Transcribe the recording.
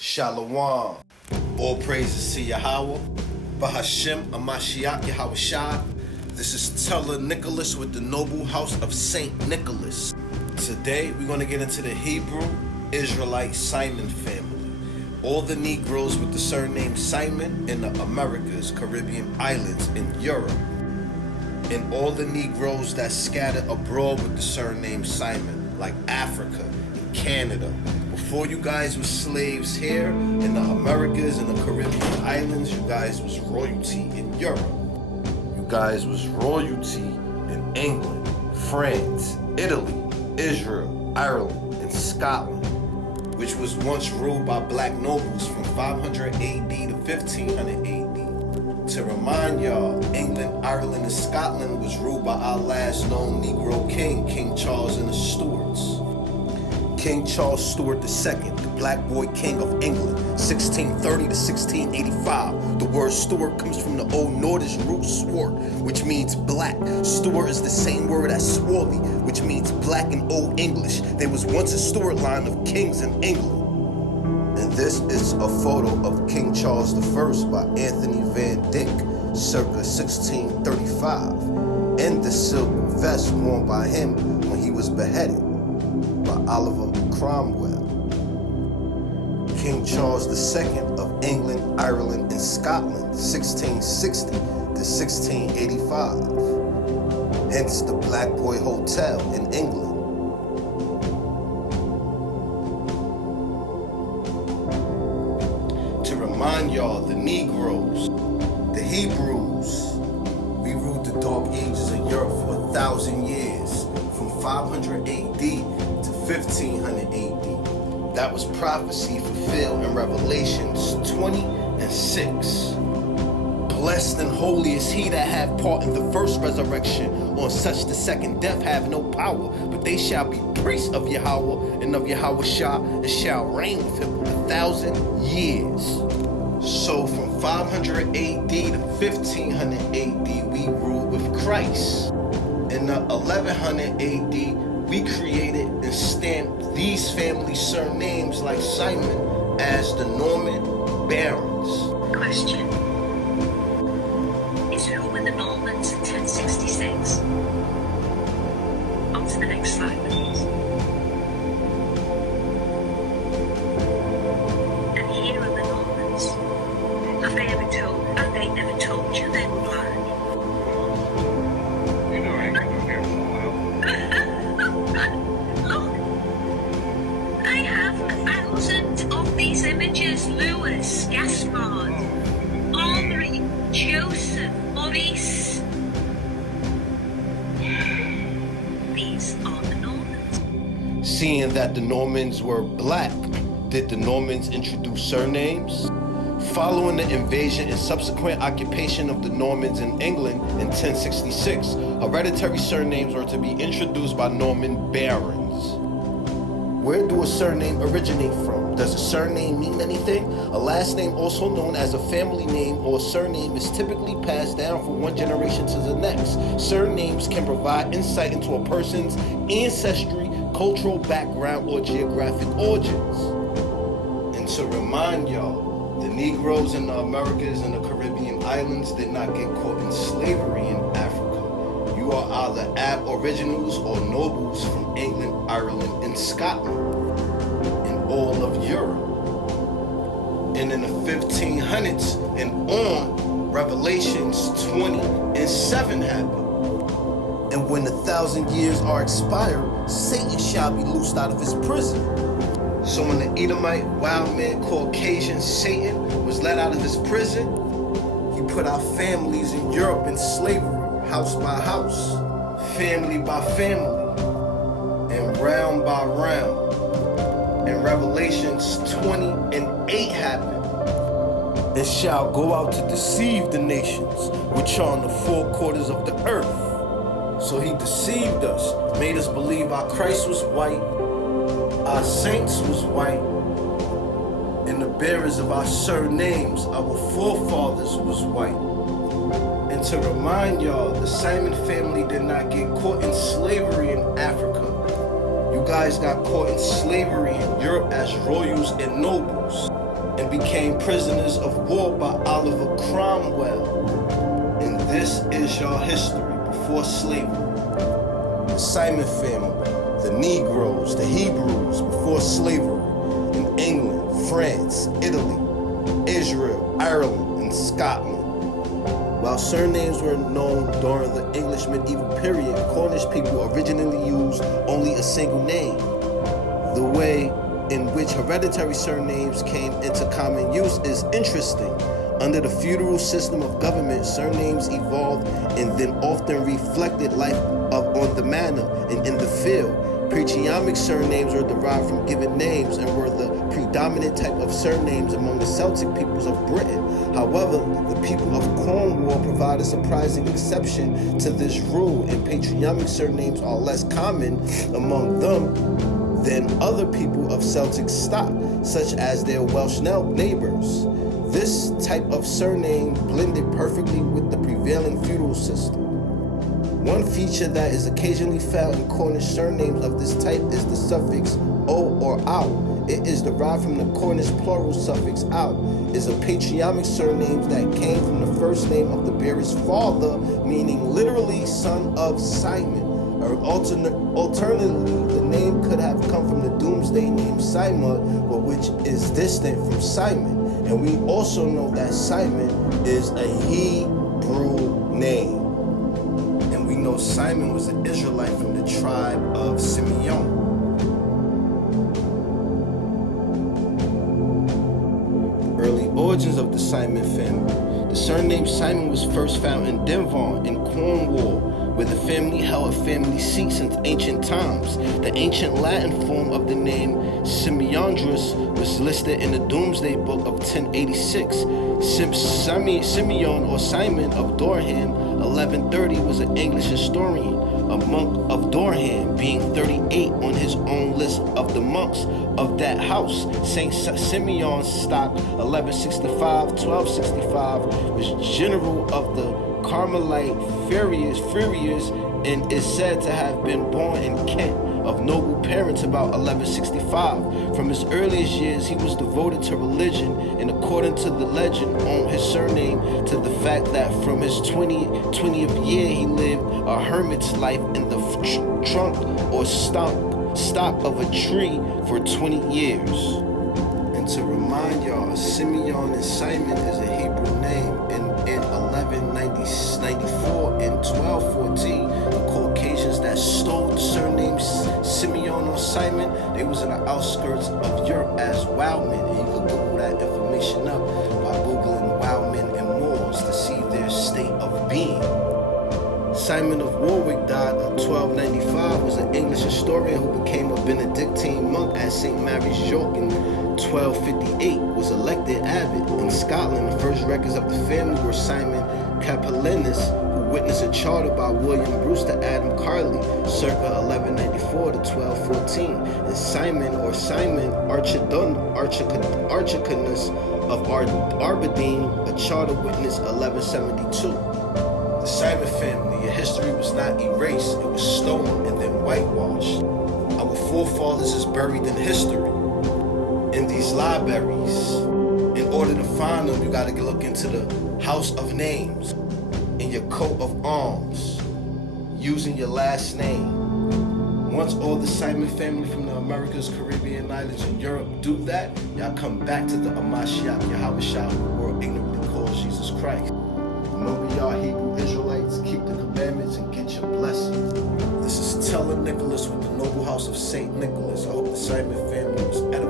Shalom. All praises to Yahweh. Bahashem Amashiach Yahweh Shah. This is Teller Nicholas with the Noble House of Saint Nicholas. Today we're going to get into the Hebrew Israelite Simon family. All the Negroes with the surname Simon in the Americas, Caribbean islands, in Europe. And all the Negroes that scattered abroad with the surname Simon, like Africa and Canada. Before you guys were slaves here in the Americas and the Caribbean islands, you guys was royalty in Europe. You guys was royalty in England, France, Italy, Israel, Ireland, and Scotland, which was once ruled by black nobles from 500 AD to 1500 AD. To remind y'all, England, Ireland, and Scotland was ruled by our last known Negro king, King Charles and the Stuarts. King Charles Stuart II, the black boy king of England, 1630 to 1685. The word Stuart comes from the Old Nordish root swart, which means black. Stuart is the same word as swarthy, which means black in Old English. There was once a Stuart line of kings in England. And this is a photo of King Charles I by Anthony Van Dyck, circa 1635, and the silk vest worn by him when he was beheaded by Oliver Cromwell. King Charles II of England, Ireland, and Scotland, 1660 to 1685. Hence the Black Boy Hotel in England. To remind y'all, the Negroes, the Hebrews, we ruled the Dark Ages of Europe for 1,000 years, from 500 AD to 1500 AD. That was prophecy fulfilled in Revelations 20 and 6. Blessed and holy is he that hath part in the first resurrection. On such the second death have no power, but they shall be priests of Yahweh and of Yahweh Shah, and shall reign with him 1,000 years. So from 500 AD to 1500 AD, we ruled with Christ. In the 1100 AD, we created and stamped these family surnames like Simon as the Norman barons. Question. Is who were the Normans in 1066? On to the next slide, please. And here are the Normans. Have they never told you they were black? You know I ain't gonna hear for a while. Look, I have 1,000 of these images. Lewis, Gaspard, Henri, Joseph, Maurice. These are the Normans. Seeing that the Normans were black, did the Normans introduce surnames? Following the invasion and subsequent occupation of the Normans in England in 1066, hereditary surnames were to be introduced by Norman barons. Where do a surname originate from? Does a surname mean anything? A last name, also known as a family name or surname, is typically passed down from one generation to the next. Surnames can provide insight into a person's ancestry, cultural background, or geographic origins. And to remind y'all, the Negroes in the Americas and the Caribbean islands did not get caught in slavery in Africa. You are either aboriginals or nobles from England, Ireland, and Scotland, and all of Europe. And in the 1500s and on, Revelations 20 and 7 happened. And when 1,000 years are expired, Satan shall be loosed out of his prison. So when the Edomite wild man Caucasian Satan was let out of his prison, he put our families in Europe in slavery, house by house, family by family, and round by round. And Revelations 20 and 8 happened. And shall go out to deceive the nations, which are on the four quarters of the earth. So he deceived us, made us believe our Christ was white, our saints was white, and the bearers of our surnames, our forefathers, was white. And to remind y'all, the Simon family did not get caught in slavery in Africa. You guys got caught in slavery in Europe as royals and nobles. and became prisoners of war by Oliver Cromwell. And this is your history before slavery. The Simon family, the Negroes, the Hebrews before slavery in England, France, Italy, Israel, Ireland, and Scotland. While surnames were known during the English medieval period, Cornish people originally used only a single name. The way in which hereditary surnames came into common use is interesting. Under the feudal system of government, surnames evolved and then often reflected life on the manor and in the field. Patronymic surnames were derived from given names and were the predominant type of surnames among the Celtic peoples of Britain. However, the people of Cornwall provide a surprising exception to this rule, and patronymic surnames are less common among them than other people of Celtic stock, such as their Welsh neighbors. This type of surname blended perfectly with the prevailing feudal system. One feature that is occasionally found in Cornish surnames of this type is the suffix o or ow. It is derived from the Cornish plural suffix ow. It is a patronymic surname that came from the first name of the bearer's father, meaning literally son of Simon. Or alternatively, the name could have come from the doomsday name Simon, but which is distant from Simon. And we also know that Simon is a Hebrew name. And we know Simon was an Israelite from the tribe of Simeon. Early origins of the Simon family. The surname Simon was first found in Devon in Cornwall, where the family held a family seat since ancient times. The ancient Latin form of the name Simeondrus was listed in the Domesday Book of 1086. Simeon or Simon of Durham, 1130, was an English historian, a monk of Durham, being 38 on his own list of the monks of that house. Saint Simeon stock, 1165-1265, was general of the Carmelite Furious and is said to have been born in Kent of noble parents about 1165. From his earliest years, he was devoted to religion, and according to the legend, owed his surname to the fact that from his 20th year, he lived a hermit's life in the trunk or stock of a tree for 20 years. And to remind y'all, Simeon and Simon is a Hebrew name. In 1194 and 1214, the Caucasians that stole the surname Simeon or Simon, they was in the outskirts of Europe as Wowmen, and you can Google that information up by Googling Wowmen and Moors to see their state of being. Simon of Warwick died in 1295, was an English historian who became a Benedictine monk at St. Mary's York in 1258, was elected abbot. In Scotland, the first records of the family were Simon Capellanus, who witnessed a charter by William Bruce to Adam Carley, circa 1194 to 1214, and Simon Archicanus of Aberdeen, a charter witness 1172. The Simon family, your history was not erased, it was stolen and then whitewashed. Our forefathers is buried in history, in these libraries. In order to find them, you gotta look into the house of names, in your coat of arms, using your last name. Once all the Simon family from the Americas, Caribbean islands, and Europe do that, y'all come back to the Amashiach, Yahushua, who the world ignorantly calls Jesus Christ. Remember y'all Hebrew Israelites, keep the commandments and get your blessing. This is Teller Nicholas with the Noble House of St. Nicholas. I hope the Simon family was edified.